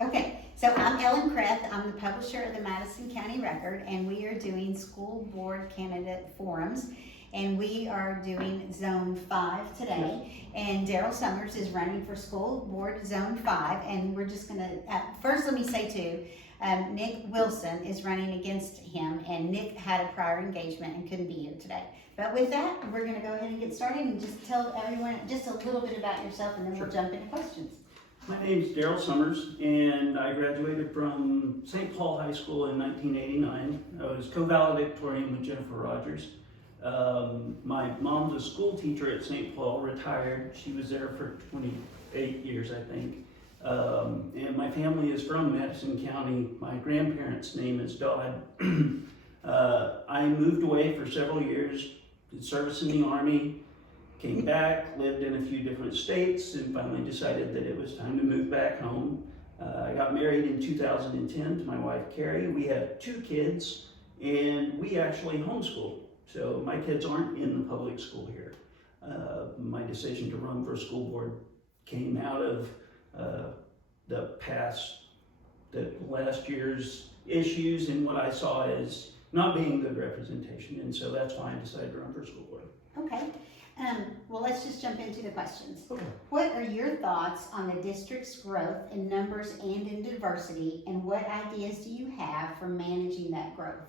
Okay, so I'm Ellen Kreth. I'm the publisher of the Madison County Record, and we are doing school board candidate forums. And we are doing Zone 5 today. And Daryl Summers is running for School Board Zone 5. And we're just going to, first let me say too, Nick Wilson is running against him. And Nick had a prior engagement and couldn't be here today. But with that, we're going to go ahead and get started and just tell everyone just a little bit about yourself, and then we'll jump into questions. My name is Daryl Summers, and I graduated from St. Paul High School in 1989. I was co-valedictorian with Jennifer Rogers. My mom's a school teacher at St. Paul, retired. She was there for 28 years, I think. And my family is from Madison County. My grandparents' name is Dodd. I moved away for several years, did service in the Army, came back, lived in a few different states, and finally decided that it was time to move back home. I got married in 2010 to my wife, Carrie. We have 2 kids, and we actually homeschool. So my kids aren't in the public school here. My decision to run for school board came out of the last year's issues and what I saw as not being good representation. And so that's why I decided to run for school board. Okay. Well, let's just jump into the questions. Okay. What are your thoughts on the district's growth in numbers and in diversity, and what ideas do you have for managing that growth?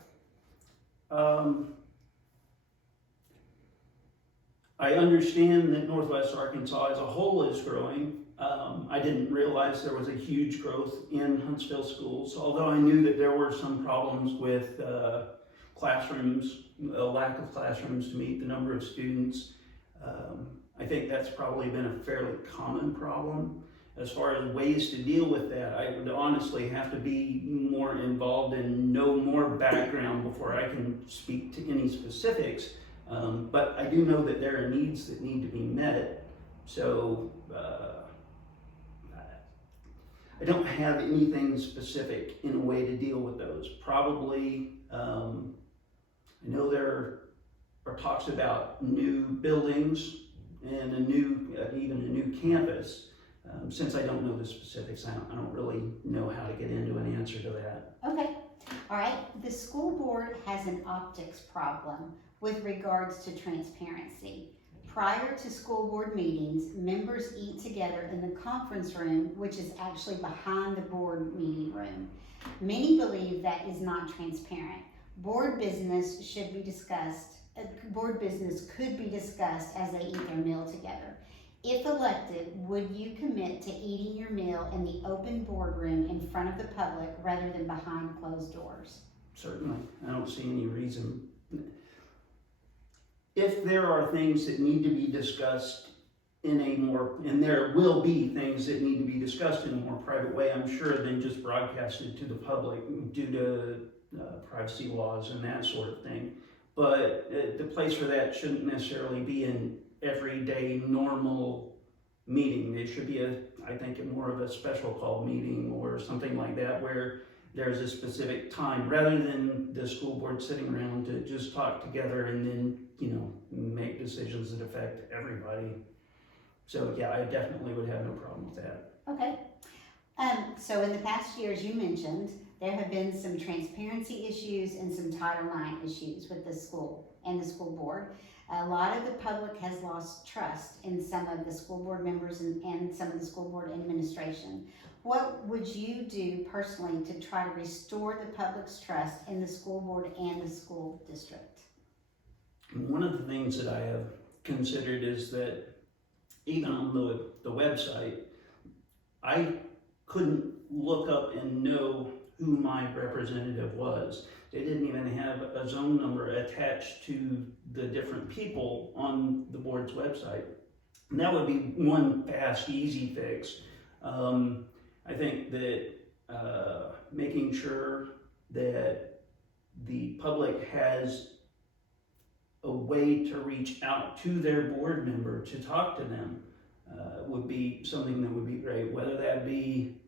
I understand that Northwest Arkansas as a whole is growing. I didn't realize there was a huge growth in Huntsville schools, although I knew that there were some problems with classrooms, a lack of classrooms to meet the number of students. I think that's probably been a fairly common problem. As far as ways to deal with that, I would honestly have to be more involved and know more background before I can speak to any specifics. But I do know that there are needs that need to be met. So I don't have anything specific in a way to deal with those. Probably, I know there are talks about new buildings and even a new campus. Since I don't know the specifics, I don't really know how to get into an answer to that. Okay. All right. The school board has an optics problem with regards to transparency. Prior to school board meetings, members eat together in the conference room, which is actually behind the board meeting room. Many believe that is not transparent. Board business should be discussed. Board business could be discussed as they eat their meal together. If elected, would you commit to eating your meal in the open boardroom in front of the public rather than behind closed doors? Certainly. I don't see any reason. If there are things that need to be discussed and there will be things that need to be discussed in a more private way, I'm sure, than just broadcasted to the public due to privacy laws and that sort of thing. But the place for that shouldn't necessarily be an everyday normal meeting. It should be I think more of a special call meeting or something like that where there's a specific time rather than the school board sitting around to just talk together and then, make decisions that affect everybody. So yeah, I definitely would have no problem with that. Okay. So in the past years, you mentioned there have been some transparency issues and some Title IX issues with the school and the school board. A lot of the public has lost trust in some of the school board members and some of the school board administration. What would you do personally to try to restore the public's trust in the school board and the school district? One of the things that I have considered is that even on the website, I couldn't look up and know who my representative was. They didn't even have a zone number attached to the different people on the board's website. And that would be one fast, easy fix. I think that making sure that the public has a way to reach out to their board member to talk to them would be something that would be great, whether that be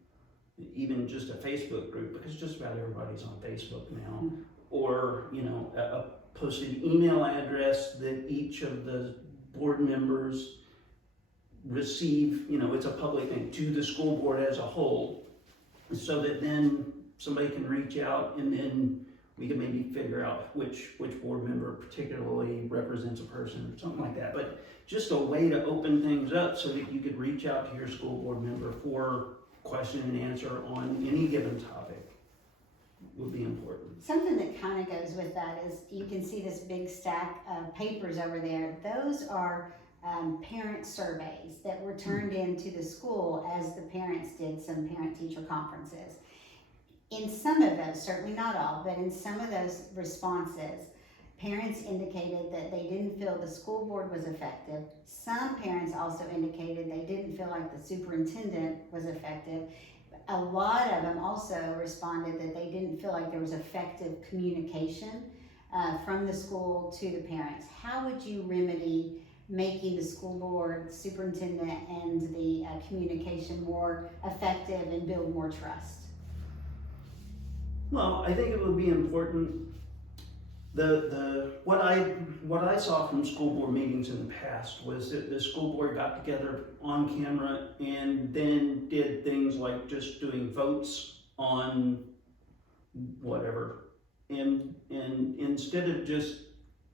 even just a Facebook group, because just about everybody's on Facebook now, or a posted email address that each of the board members receive, it's a public thing to the school board as a whole. so that then somebody can reach out and then we can maybe figure out which board member particularly represents a person or something like that. But just a way to open things up so that you could reach out to your school board member for question and answer on any given topic would be important. Something that kind of goes with that is you can see this big stack of papers over there. Those are parent surveys that were turned into the school as the parents did some parent-teacher conferences. In some of those, certainly not all, but in some of those responses, parents indicated that they didn't feel the school board was effective. Some parents also indicated they didn't feel like the superintendent was effective. A lot of them also responded that they didn't feel like there was effective communication from the school to the parents. How would you remedy making the school board, superintendent, and the communication more effective and build more trust? Well, I think it would be important. What I saw from school board meetings in the past was that the school board got together on camera and then did things like just doing votes on whatever, and instead of just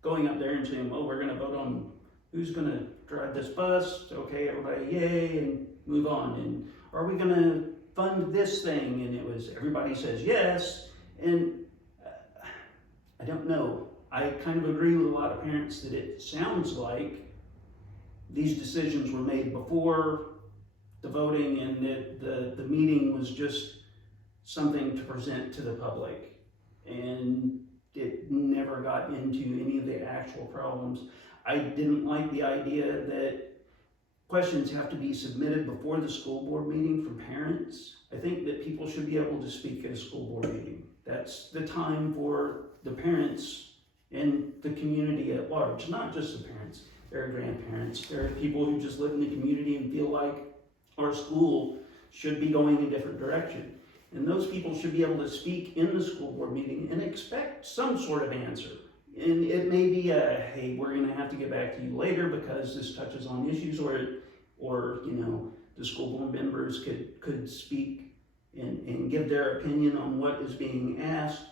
going up there and saying, "Oh, we're going to vote on who's going to drive this bus," okay, everybody, yay, and move on. And are we going to fund this thing? And it was everybody says yes, and I don't know. I kind of agree with a lot of parents that it sounds like these decisions were made before the voting and that the meeting was just something to present to the public, and it never got into any of the actual problems. I didn't like the idea that questions have to be submitted before the school board meeting from parents. I think that people should be able to speak at a school board meeting. That's the time for the parents and the community at large, not just the parents. There are grandparents, there are people who just live in the community and feel like our school should be going a different direction. And those people should be able to speak in the school board meeting and expect some sort of answer. And it may be hey, we're gonna have to get back to you later because this touches on issues, or you know, the school board members could speak and give their opinion on what is being asked.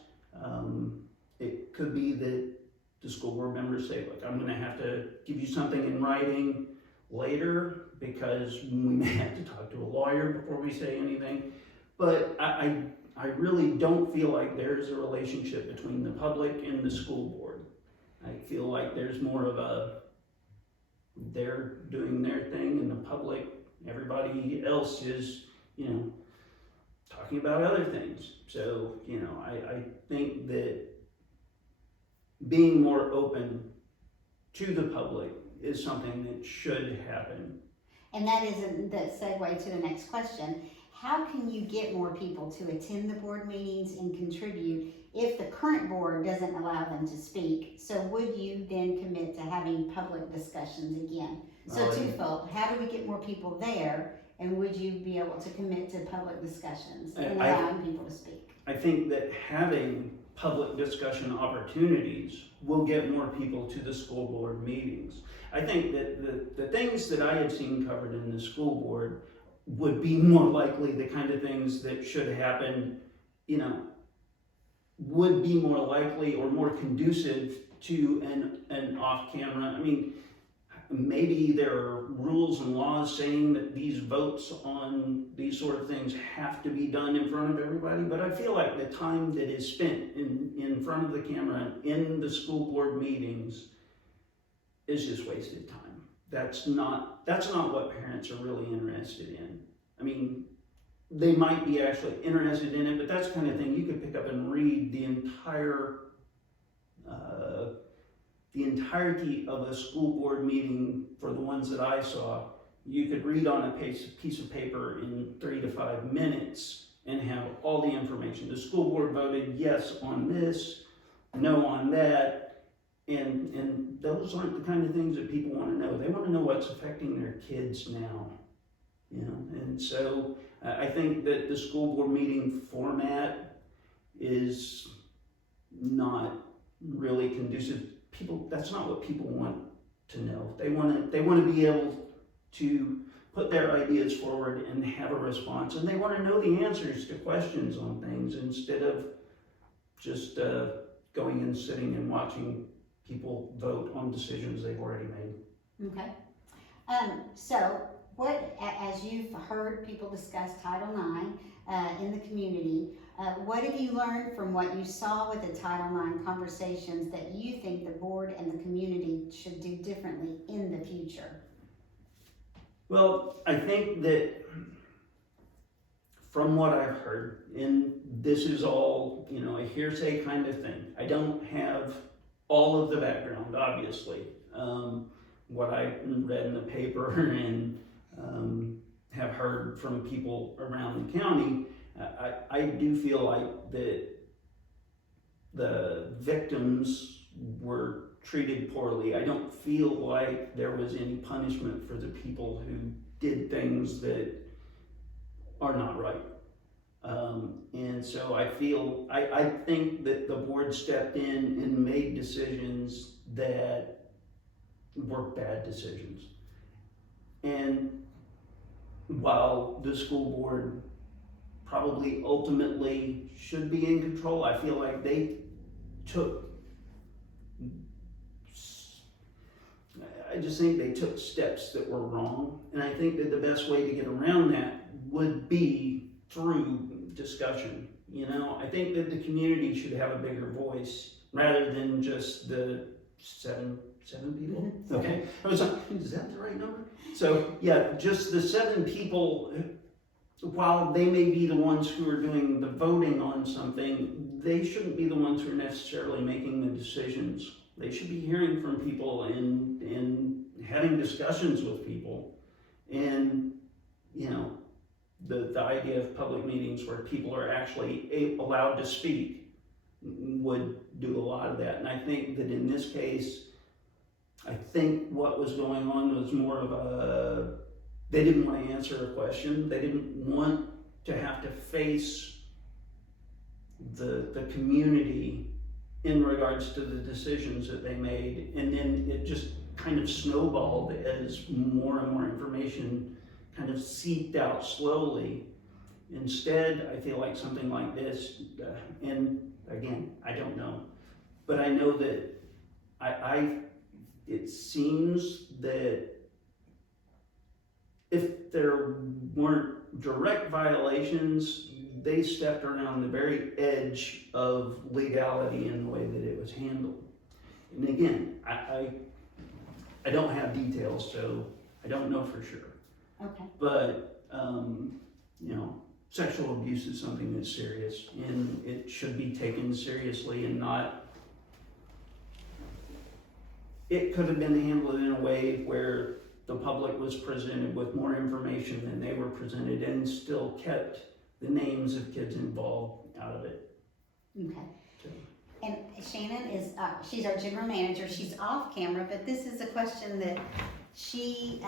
It could be that the school board members say, look, I'm gonna have to give you something in writing later because we may have to talk to a lawyer before we say anything. But I really don't feel like there's a relationship between the public and the school board. I feel like there's more of they're doing their thing and the public, everybody else is, you know, talking about other things. So, you know, I think that being more open to the public is something that should happen. And that is the segue to the next question. How can you get more people to attend the board meetings and contribute if the current board doesn't allow them to speak? So would you then commit to having public discussions again? So twofold, how do we get more people there? And would you be able to commit to public discussions and allowing people to speak? I think that having public discussion opportunities will get more people to the school board meetings. I think that the things that I had seen covered in the school board would be more likely the kind of things that should happen, you know, would be more likely or more conducive to an off-camera. I mean, maybe there are rules and laws saying that these votes on these sort of things have to be done in front of everybody, but I feel like the time that is spent in front of the camera in the school board meetings is just wasted time. That's not what parents are really interested in. I mean, they might be actually interested in it, but that's the kind of thing you could pick up and read the entirety of a school board meeting. For the ones that I saw, you could read on a piece of paper in 3 to 5 minutes and have all the information. The school board voted yes on this, no on that, and those aren't the kind of things that people want to know. They want to know what's affecting their kids now, you know. And so I think that the school board meeting format is not really conducive. That's not what people want to know. They want to be able to put their ideas forward and have a response. And they want to know the answers to questions on things instead of just going and sitting and watching people vote on decisions they've already made. Okay. So what, as you've heard people discuss Title IX in the community, what have you learned from what you saw with the Title IX conversations that you think the board and the community should do differently in the future? Well, I think that from what I've heard, and this is all, a hearsay kind of thing. I don't have all of the background, obviously. What I read in the paper and have heard from people around the county, I do feel like that the victims were treated poorly. I don't feel like there was any punishment for the people who did things that are not right. And so I think that the board stepped in and made decisions that were bad decisions. And while the school board probably ultimately should be in control, I feel like they took steps that were wrong. And I think that the best way to get around that would be through discussion. I think that the community should have a bigger voice rather than just the seven people. Okay, I was like, is that the right number? So yeah, just the 7 people. While they may be the ones who are doing the voting on something, they shouldn't be the ones who are necessarily making the decisions. They should be hearing from people and having discussions with people. And the idea of public meetings where people are actually allowed to speak would do a lot of that. And I think that in this case, I think what was going on was more of they didn't want to answer a question. They didn't want to have to face the community in regards to the decisions that they made. And then it just kind of snowballed as more and more information kind of seeped out slowly. Instead, I feel like something like this, and again, I don't know, but I know that it seems that if there weren't direct violations, they stepped around the very edge of legality in the way that it was handled. And again, I don't have details, so I don't know for sure. Okay. But, sexual abuse is something that's serious, and it should be taken seriously and not. It could have been handled in a way where the public was presented with more information than they were presented and still kept the names of kids involved out of it. Okay. And Shannon is, she's our general manager. She's off camera, but this is a question that she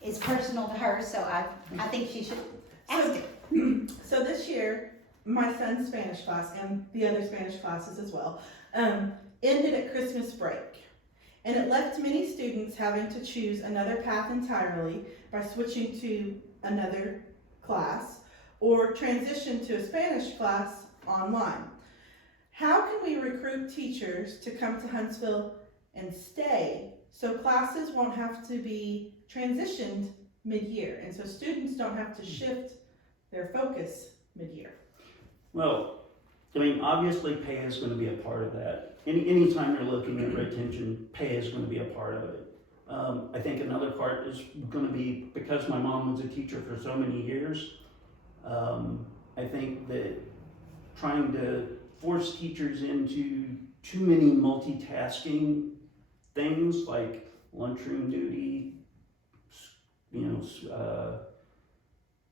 is personal to her, so I think she should ask it. So this year, my son's Spanish class and the other Spanish classes as well, ended at Christmas break. And it left many students having to choose another path entirely by switching to another class or transition to a Spanish class online. How can we recruit teachers to come to Huntsville and stay so classes won't have to be transitioned mid-year and so students don't have to shift their focus mid-year? Well, obviously pay is going to be a part of that. Anytime you're looking at retention, pay is going to be a part of it. I think another part is going to be, because my mom was a teacher for so many years, I think that trying to force teachers into too many multitasking things like lunchroom duty,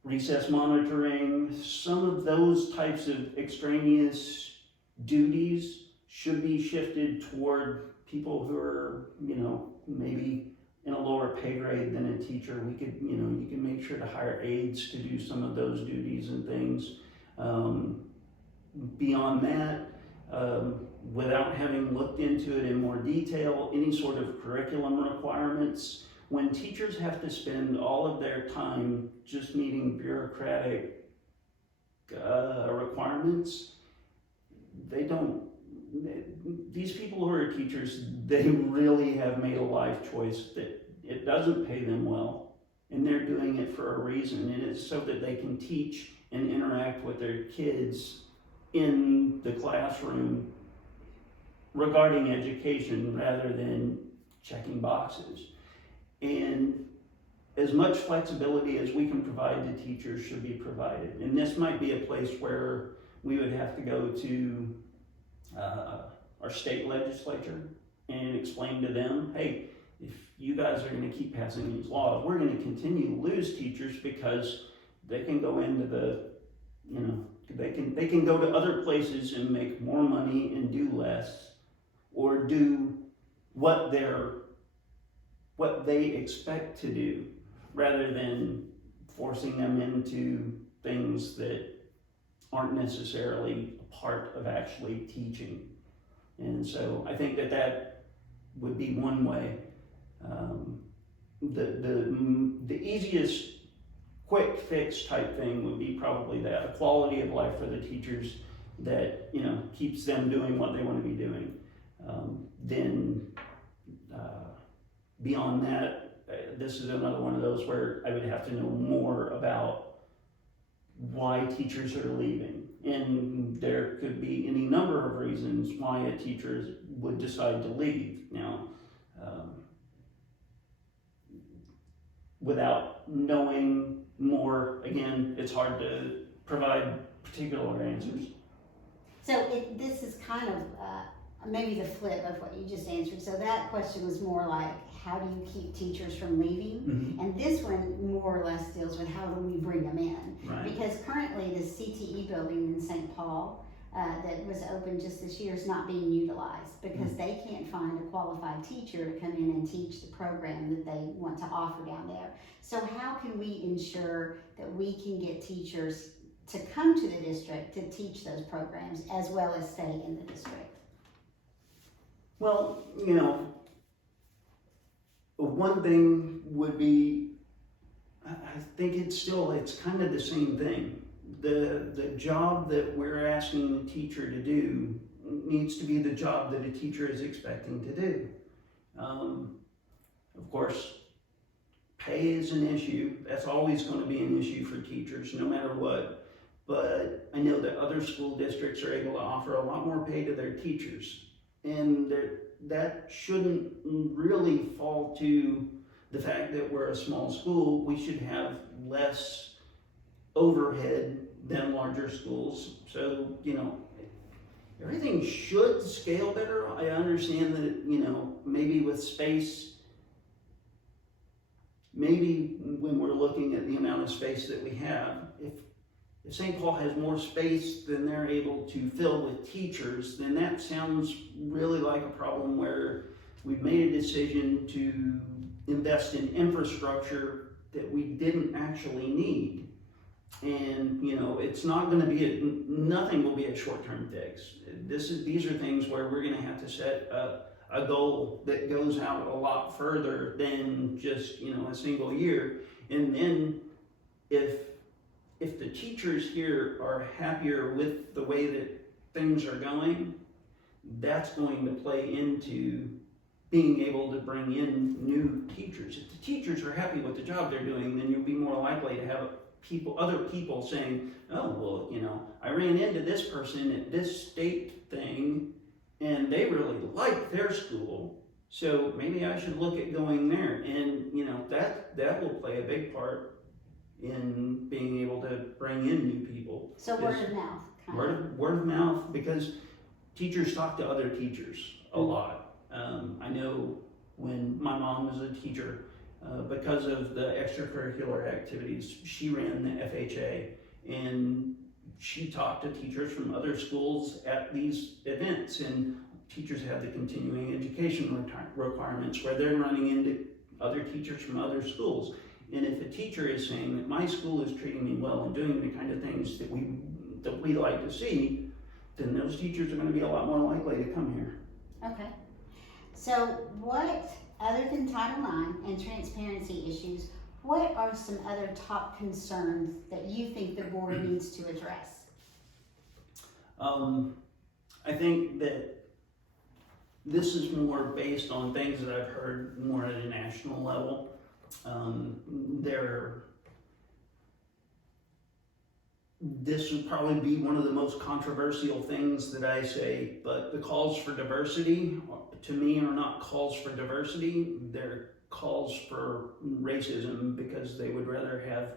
recess monitoring, some of those types of extraneous duties should be shifted toward people who are, maybe in a lower pay grade than a teacher. We could, you can make sure to hire aides to do some of those duties and things. Beyond that, without having looked into it in more detail, any sort of curriculum requirements when teachers have to spend all of their time just meeting bureaucratic requirements, these people who are teachers, they really have made a life choice that it doesn't pay them well, and they're doing it for a reason, and it's so that they can teach and interact with their kids in the classroom regarding education rather than checking boxes. And as much flexibility as we can provide to teachers should be provided. And this might be a place where we would have to go to our state legislature and explain to them, hey, if you guys are going to keep passing these laws, we're going to continue to lose teachers because they can go into the, they can go to other places and make more money and do less, or do what they expect to do, rather than forcing them into things that aren't necessarily a part of actually teaching. And so I think that would be one way. The easiest quick fix type thing would be probably that, a quality of life for the teachers that keeps them doing what they want to be doing. Then beyond that, this is another one of those where I would have to know more about why teachers are leaving. And there could be any number of reasons why a teacher would decide to leave. Now, without knowing more, again, it's hard to provide particular answers. So this is kind of maybe the flip of what you just answered. So that question was more like, how do you keep teachers from leaving? Mm-hmm. And this one more or less deals with how do we bring them in? Right. Because currently the CTE building in St. Paul that was open just this year is not being utilized because they can't find a qualified teacher to come in and teach the program that they want to offer down there. So how can we ensure that we can get teachers to come to the district to teach those programs as well as stay in the district? Well, one thing would be, I think it's kind of the same thing. The job that we're asking the teacher to do needs to be the job that a teacher is expecting to do. Of course, pay is an issue. That's always going to be an issue for teachers, no matter what. But I know that other school districts are able to offer a lot more pay to their teachers. And that shouldn't really fall to the fact that we're a small school. We should have less overhead than larger schools. So, everything should scale better. I understand that, maybe with space, maybe when we're looking at the amount of space that we have, if St. Paul has more space than they're able to fill with teachers, then that sounds really like a problem where we've made a decision to invest in infrastructure that we didn't actually need. And, it's not going to be nothing will be a short-term fix. These are things where we're going to have to set a goal that goes out a lot further than just, a single year. And then if the teachers here are happier with the way that things are going, that's going to play into being able to bring in new teachers. If the teachers are happy with the job they're doing, then you'll be more likely to have other people saying, oh, well, I ran into this person at this state thing and they really like their school, so maybe I should look at going there. And, that will play a big part in being able to bring in new people. So word of mouth. Word of mouth, because teachers talk to other teachers a lot. I know when my mom was a teacher, because of the extracurricular activities, she ran the FHA, and she talked to teachers from other schools at these events, and teachers have the continuing education requirements where they're running into other teachers from other schools. And if a teacher is saying that my school is treating me well and doing the kind of things that we like to see, then those teachers are going to be a lot more likely to come here. Okay. So what other than Title IX and transparency issues, what are some other top concerns that you think the board needs to address? I think that this is more based on things that I've heard more at a national level. This would probably be one of the most controversial things that I say, but the calls for diversity, to me, are not calls for diversity, they're calls for racism, because they would rather have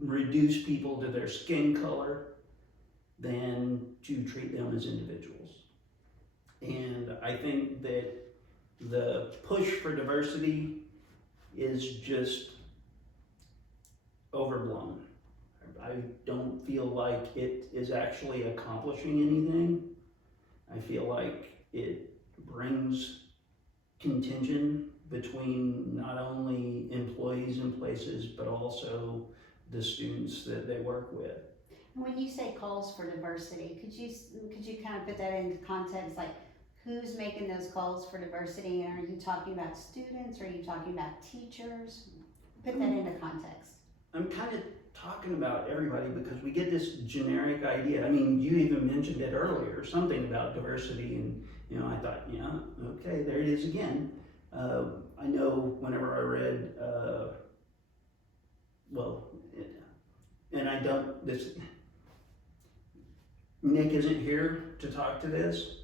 reduced people to their skin color than to treat them as individuals. And I think that the push for diversity is just overblown. I don't feel like it is actually accomplishing anything. I feel like it brings contention between not only employees and places, but also the students that they work with. When you say calls for diversity, could you kind of put that into context, like who's making those calls for diversity? And are you talking about students, or are you talking about teachers? Put that into context. I'm kind of talking about everybody, because we get this generic idea. I mean, you even mentioned it earlier, something about diversity, and I thought, yeah, okay, there it is again. I know whenever I read, Nick isn't here to talk to this,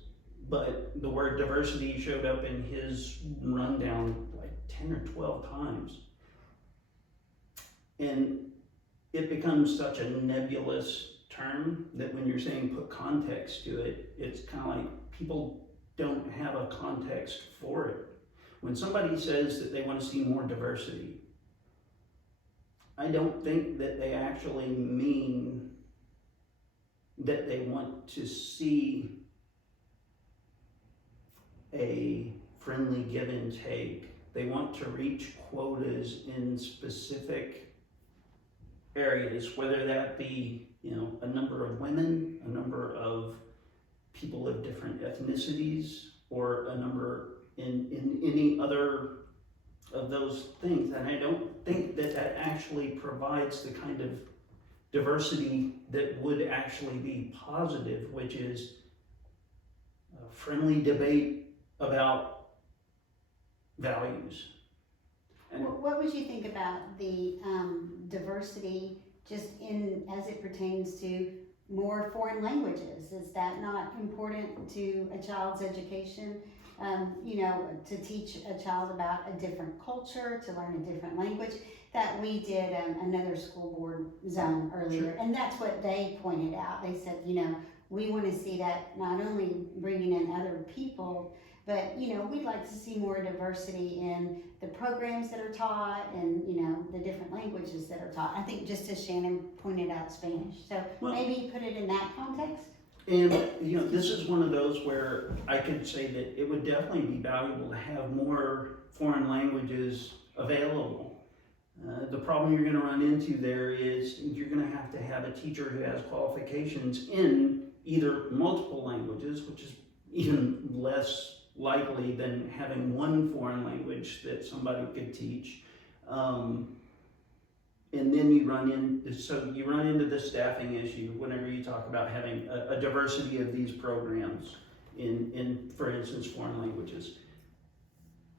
but the word diversity showed up in his rundown like 10 or 12 times. And it becomes such a nebulous term that when you're saying put context to it, it's kind of like people don't have a context for it. When somebody says that they want to see more diversity, I don't think that they actually mean that they want to see a friendly give and take. They want to reach quotas in specific areas, whether that be, a number of women, a number of people of different ethnicities, or a number in any other of those things. And I don't think that that actually provides the kind of diversity that would actually be positive, which is a friendly debate about values. And what would you think about the diversity just as it pertains to more foreign languages? Is that not important to a child's education? To teach a child about a different culture, to learn a different language. That we did another school board zone earlier, and that's what they pointed out. They said, we want to see that not only bringing in other people, but we'd like to see more diversity in the programs that are taught, and the different languages that are taught. I think just as Shannon pointed out, Spanish. So maybe put it in that context. And this is one of those where I could say that it would definitely be valuable to have more foreign languages available. The problem you're going to run into there is you're going to have a teacher who has qualifications in either multiple languages, which is even less likely than having one foreign language that somebody could teach. And then you run into the staffing issue whenever you talk about having a diversity of these programs in, for instance, foreign languages.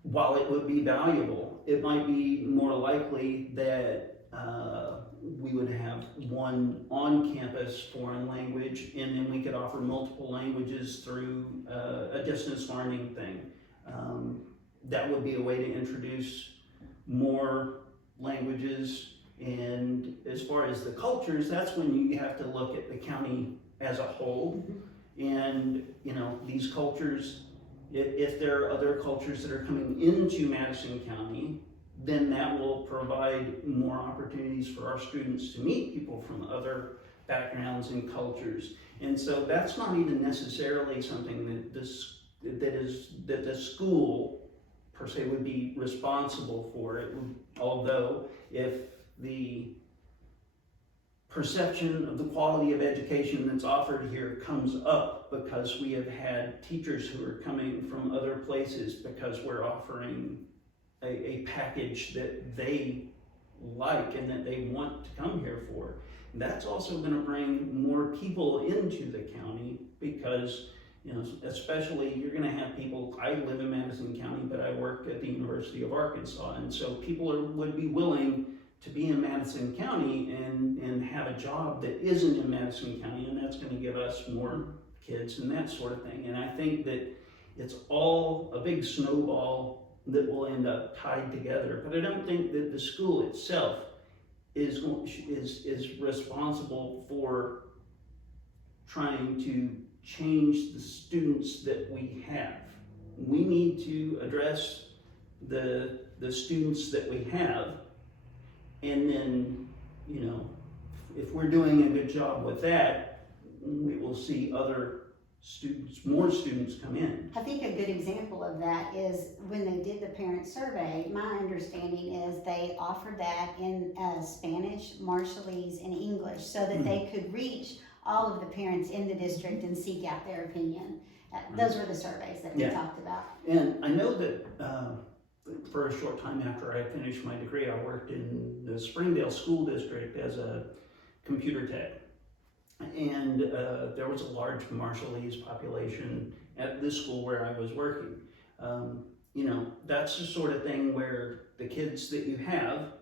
While it would be valuable, it might be more likely that we would have one on-campus foreign language, and then we could offer multiple languages through a distance learning thing. That would be a way to introduce more languages. And as far as the cultures, that's when you have to look at the county as a whole. And these cultures, if there are other cultures that are coming into Madison County, then that will provide more opportunities for our students to meet people from other backgrounds and cultures. And so that's not even necessarily something that the school per se would be responsible for. It would, although if the perception of the quality of education that's offered here comes up because we have had teachers who are coming from other places because we're offering a package that they like and that they want to come here for. That's also going to bring more people into the county because, you know, especially you're going to have people, I live in Madison County, but I work at the University of Arkansas, and so people would be willing to be in Madison County and have a job that isn't in Madison County, and that's going to give us more kids and that sort of thing. And I think that it's all a big snowball that will end up tied together. But I don't think that the school itself is responsible for trying to change the students that we have. We need to address the students that we have, and then, you know, if we're doing a good job with that, we will see other students, more students come in. I think a good example of that is when they did the parent survey, my understanding is they offered that in Spanish, Marshallese, and English so that they could reach all of the parents in the district and seek out their opinion. Those were the surveys that we talked about. And I know that for a short time after I finished my degree, I worked in the Springdale School District as a computer tech. And there was a large Marshallese population at this school where I was working. You know, that's the sort of thing where the kids that you have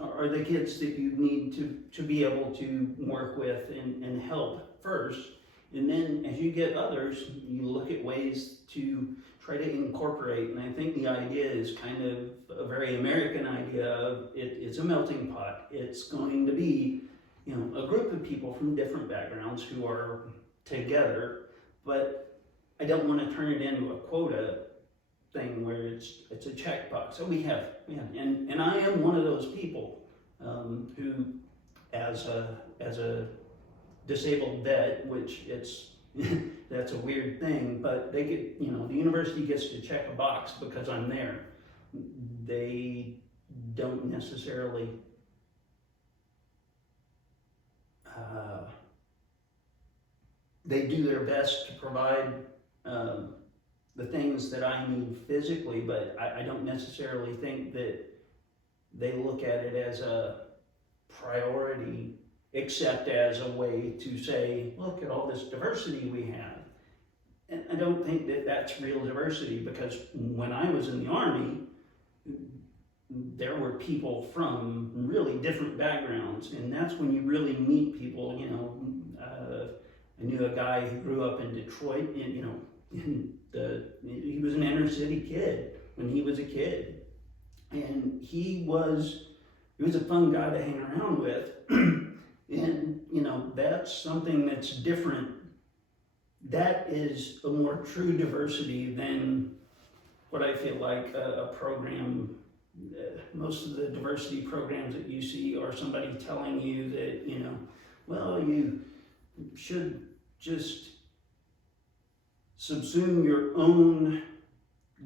are the kids that you need to be able to work with and help first. And then as you get others, you look at ways to try to incorporate. And I think the idea is kind of a very American idea of it's a melting pot. It's going to be, you know, a group of people from different backgrounds who are together, but I don't want to turn it into a quota thing where it's a checkbox. So we have, and I am one of those people who, as a disabled vet, which it's that's a weird thing, but they get, you know, the university gets to check a box because I'm there. They don't necessarily they do their best to provide the things that I need physically, but I don't necessarily think that they look at it as a priority, except as a way to say, look at all this diversity we have. And I don't think that that's real diversity, because when I was in the Army, there were people from really different backgrounds, and that's when you really meet people. You know, I knew a guy who grew up in Detroit, and you know, he was an inner city kid when he was a kid, and he was a fun guy to hang around with, and you know, that's something that's different. That is a more true diversity than what I feel like a program. Most of the diversity programs that you see are somebody telling you that, you know, well, you should just subsume your own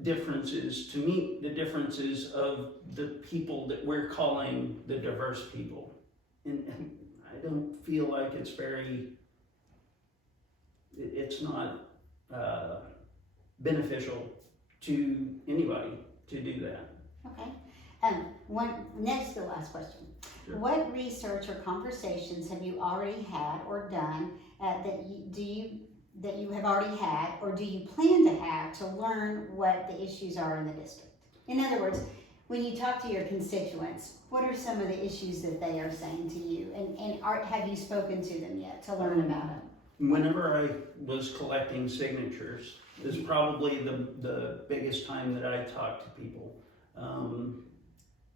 differences to meet the differences of the people that we're calling the diverse people. And I don't feel like it's not beneficial to anybody to do that. Okay. Next to the last question. Sure. What research or conversations have you already had or done that you have already had, or do you plan to have, to learn what the issues are in the district? In other words, when you talk to your constituents, what are some of the issues that they are saying to you, and have you spoken to them yet to learn about them? Whenever I was collecting signatures is probably the biggest time that I talked to people.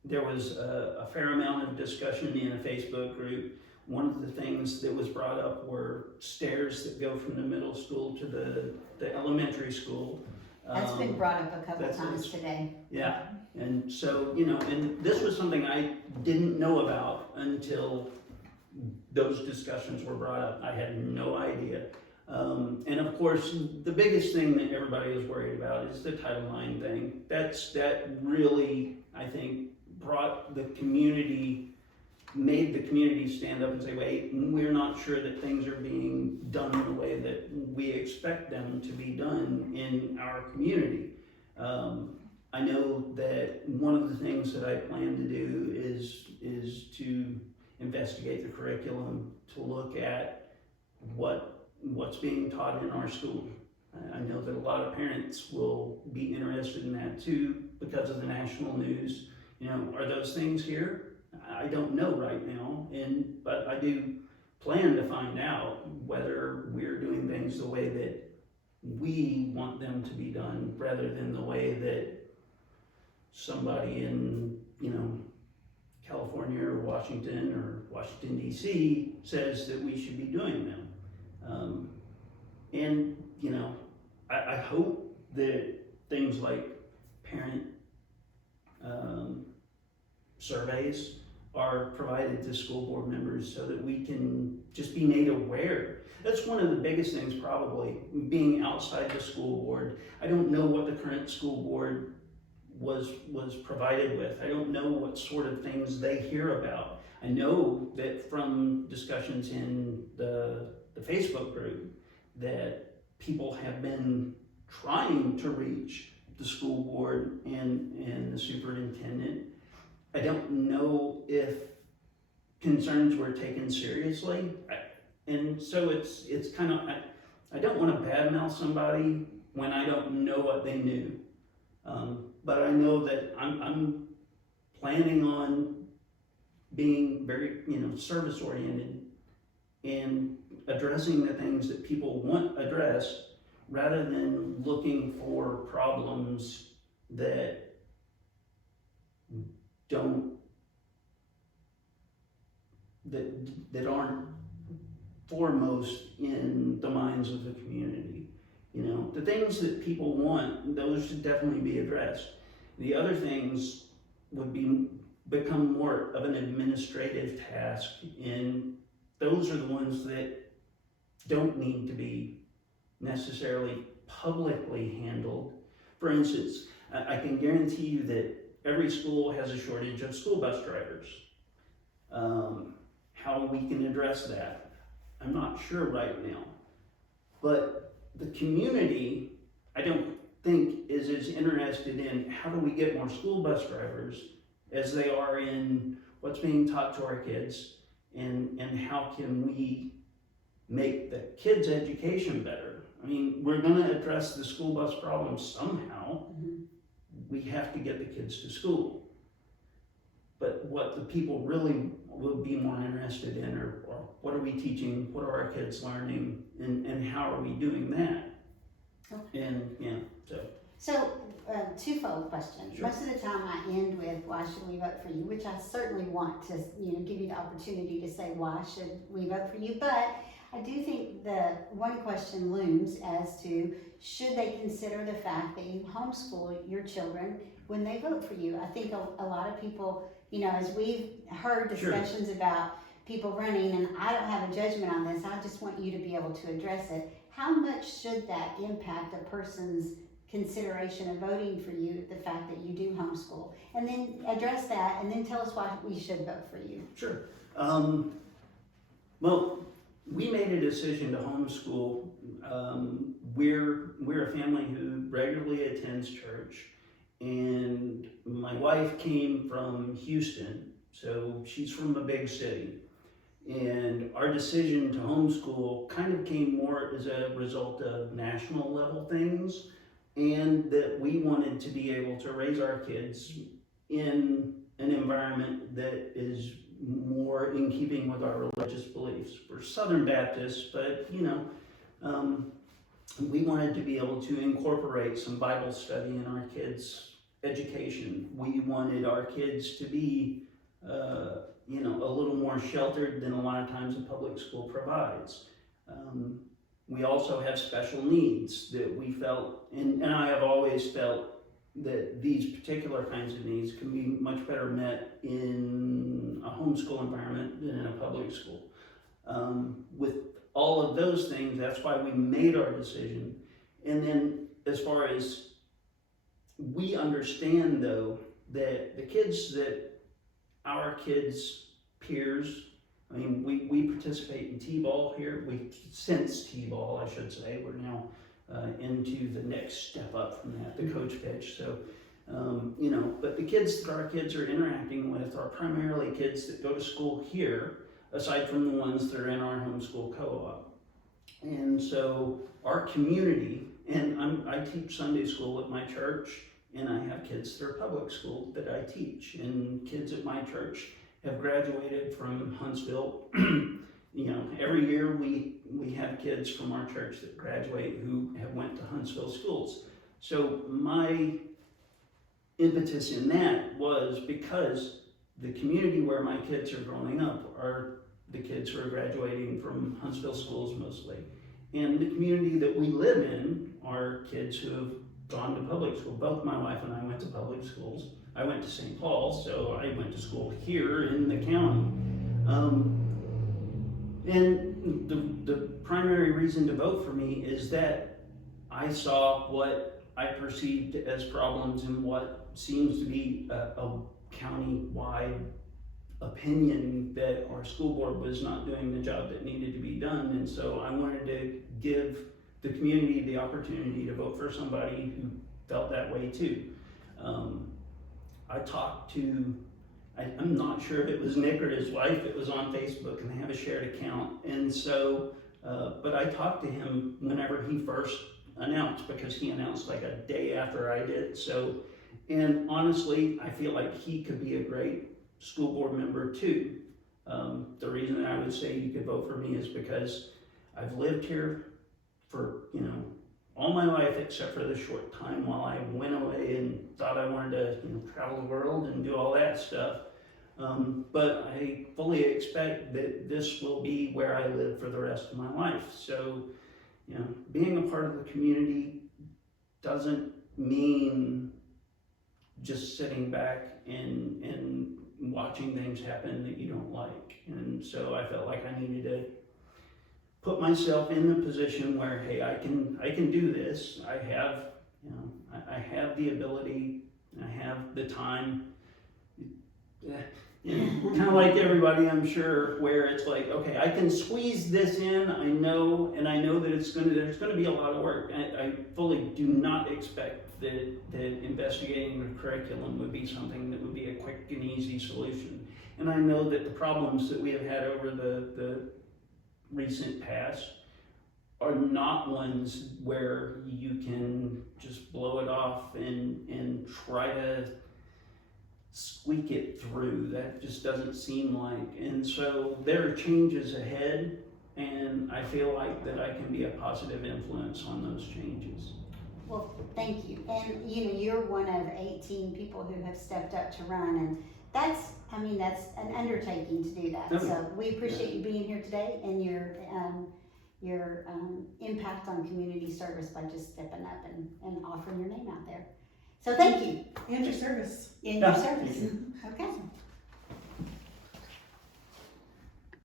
There was a fair amount of discussion in a Facebook group. One of the things that was brought up were stairs that go from the middle school to the elementary school. That's been brought up a couple times today. Yeah, and so, you know, and this was something I didn't know about until those discussions were brought up. I had no idea. And of course, the biggest thing that everybody is worried about is the Title IX thing. That really, I think, brought the community made the community stand up and say, wait, we're not sure that things are being done in the way that we expect them to be done in our community. I know that one of the things that I plan to do is to investigate the curriculum, to look at what's being taught in our school. I know that a lot of parents will be interested in that too because of the national news. You know, are those things here? I don't know right now, but I do plan to find out whether we're doing things the way that we want them to be done rather than the way that somebody in, you know, California or Washington DC says that we should be doing them. And, you know, I hope that things like parent surveys are provided to school board members so that we can just be made aware. That's one of the biggest things, probably, being outside the school board. I don't know what the current school board was provided with. I don't know what sort of things they hear about. I know that from discussions in the Facebook group that people have been trying to reach the school board and the superintendent. I don't know if concerns were taken seriously. And so it's kind of, I don't want to badmouth somebody when I don't know what they knew. But I know that I'm planning on being very, you know, service oriented and addressing the things that people want addressed rather than looking for problems that aren't foremost in the minds of the community. You know, the things that people want, those should definitely be addressed. The other things would become more of an administrative task, and those are the ones that don't need to be necessarily publicly handled. For instance, I can guarantee you that every school has a shortage of school bus drivers. How we can address that, I'm not sure right now. But the community, I don't think, is as interested in how do we get more school bus drivers as they are in what's being taught to our kids and how can we make the kids' education better. I mean, we're going to address the school bus problem somehow. Mm-hmm. We have to get the kids to school. But what the people really will be more interested in are what are we teaching, what are our kids learning, and how are we doing that? Okay. And yeah, So twofold question. Sure. Most of the time I end with why should we vote for you, which I certainly want to, you know, give you the opportunity to say why should we vote for you, but I do think the one question looms as to should they consider the fact that you homeschool your children when they vote for you. I think a lot of people, you know, as we've heard discussions Sure. about people running, and I don't have a judgment on this, I just want you to be able to address it. How much should that impact a person's consideration of voting for you, the fact that you do homeschool? And then address that, and then tell us why we should vote for you. Sure. Well, we made a decision to homeschool. We're a family who regularly attends church, and my wife came from Houston, so she's from a big city. And our decision to homeschool kind of came more as a result of national level things, and that we wanted to be able to raise our kids in an environment that is more in keeping with our religious beliefs. We're Southern Baptists, but you know, we wanted to be able to incorporate some Bible study in our kids' education. We wanted our kids to be, you know, a little more sheltered than a lot of times a public school provides. We also have special needs that we felt, and I have always felt that these particular kinds of needs can be much better met in a homeschool environment than in a public school. With all of those things, that's why we made our decision. And then as far as we understand though, that the kids that our kids peers. I mean, we participate in T-ball here. Since T-ball, I should say, we're now into the next step up from that, the coach pitch. So, you know, but the kids that our kids are interacting with are primarily kids that go to school here, aside from the ones that are in our homeschool co-op. And so our community, and I teach Sunday school at my church, and I have kids that are public school that I teach, and kids at my church have graduated from Huntsville. You know, every year we have kids from our church that graduate who have went to Huntsville schools. So my impetus in that was because the community where my kids are growing up are the kids who are graduating from Huntsville schools mostly. And the community that we live in are kids who have gone to public school. Both my wife and I went to public schools. I went to St. Paul, so I went to school here in the county. And the primary reason to vote for me is that I saw what I perceived as problems and what seems to be a county-wide opinion that our school board was not doing the job that needed to be done. And so I wanted to give the community the opportunity to vote for somebody who felt that way too. I talked to, I'm not sure if it was Nick or his wife, it was on Facebook and they have a shared account. And so, but I talked to him whenever he first announced, because he announced like a day after I did. So, and honestly, I feel like he could be a great school board member too. The reason that I would say you could vote for me is because I've lived here for, you know, all my life except for the short time while I went away and thought I wanted to, you know, travel the world and do all that stuff. But I fully expect that this will be where I live for the rest of my life. So, you know, being a part of the community doesn't mean just sitting back and watching things happen that you don't like. And so I felt like I needed to put myself in the position where, hey, I can do this. I have, you know, I have the ability, I have the time. You know, kind of like everybody, I'm sure, where it's like, okay, I can squeeze this in. I know that there's gonna be a lot of work. I fully do not expect that investigating the curriculum would be something that would be a quick and easy solution. And I know that the problems that we have had over the recent past are not ones where you can just blow it off and try to squeak it through. That just doesn't seem like. And so there are changes ahead, and I feel like that I can be a positive influence on those changes. Well, thank you. And you know, you're one of 18 people who have stepped up to run, and that's an undertaking to do that. Okay. So we appreciate you being here today and your impact on community service by just stepping up and offering your name out there. So thank you. And your service. In your service. Okay.